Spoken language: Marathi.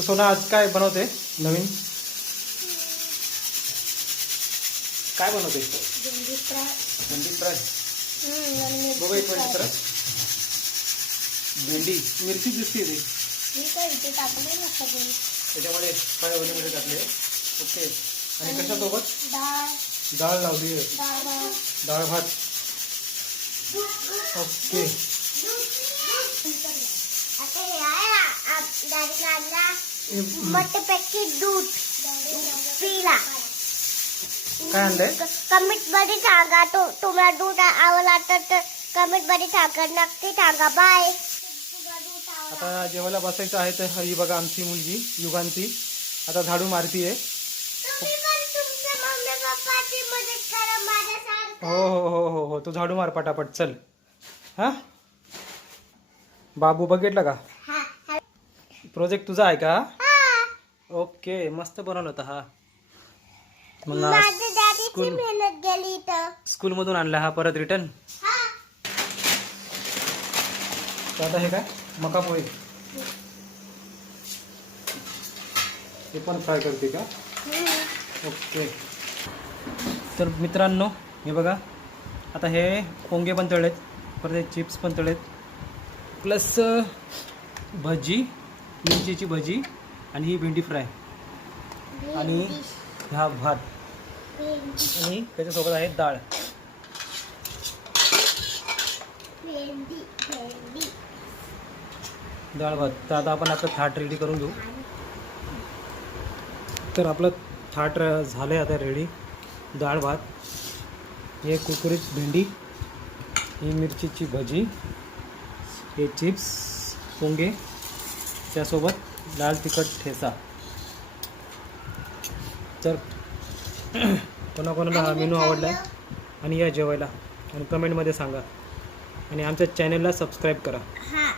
तर सोना आज काय बनवते नवीन? काय बनवते? भेंडी फ्राय. भेंडी फ्राय. बघा एक मिनिट जरा. भेंडी मिरची दिसते ती. मी काय इथे टाकले ना सगळे. त्याच्यामध्ये फ्राय वगैरे टाकले. ओके. आणि कशासोबत? डाळ. डाळ लावली आहे. डाळ भात. डाळ भात. ओके. आता हे आहे ना दादीला मटपैकी दूध पिला. काय आणलंय? कमेंट मध्ये सांगा तुम्हाला दूध आवडला तर कमेंट मध्ये सांगा, नक्की सांगा. बाय. आता जेवायला बसायचं आहे तर ही बघा आमची मुलगी युगांती आता झाडू मारतीये. तुम्ही पण तुमच्या मम्मी पप्पाची मदत करा माझ्यासारखं. हो हो हो हो हो तू झाडू मार पटापट चल. हा बाबू बघितलं का? हा. प्रोजेक्ट तुझा आहे का? हा. ओके मस्त बनवलं होता हा. मग माझ्या डॅडीची स्कूल मेहनत गेली तर. स्कूल मधून आणला हा परत रिटर्न. हा. तर आता हे काय मका पोहे हे पण फ्राय करते का? ओके. तर मित्रांनो हे बघा आता हे पोंगे पण तळलेत, परत हे चिप्स पण तळलेत, प्लस भजी मिरचीची भजी आणि ही भेंडी फ्राय आणि हा भात आणि त्याच्यासोबत आहे डाळ. डाळ भात. तर आता आपण आपलं थाट रेडी करून घेऊ. तर आपलं थाट झालं आहे आता रेडी. डाळ भात, हे कुरकुरीत भेंडी, ही मिरचीची भजी, हे चिप्स पोंगे, त्यासोबत लाल तिखट ठेचा. तर कोणाकोणाला हा मेनू आवडला आहे आणि या जेवायला आणि कमेंटमध्ये सांगा आणि आमच्या चॅनलला सबस्क्राईब करा. हा.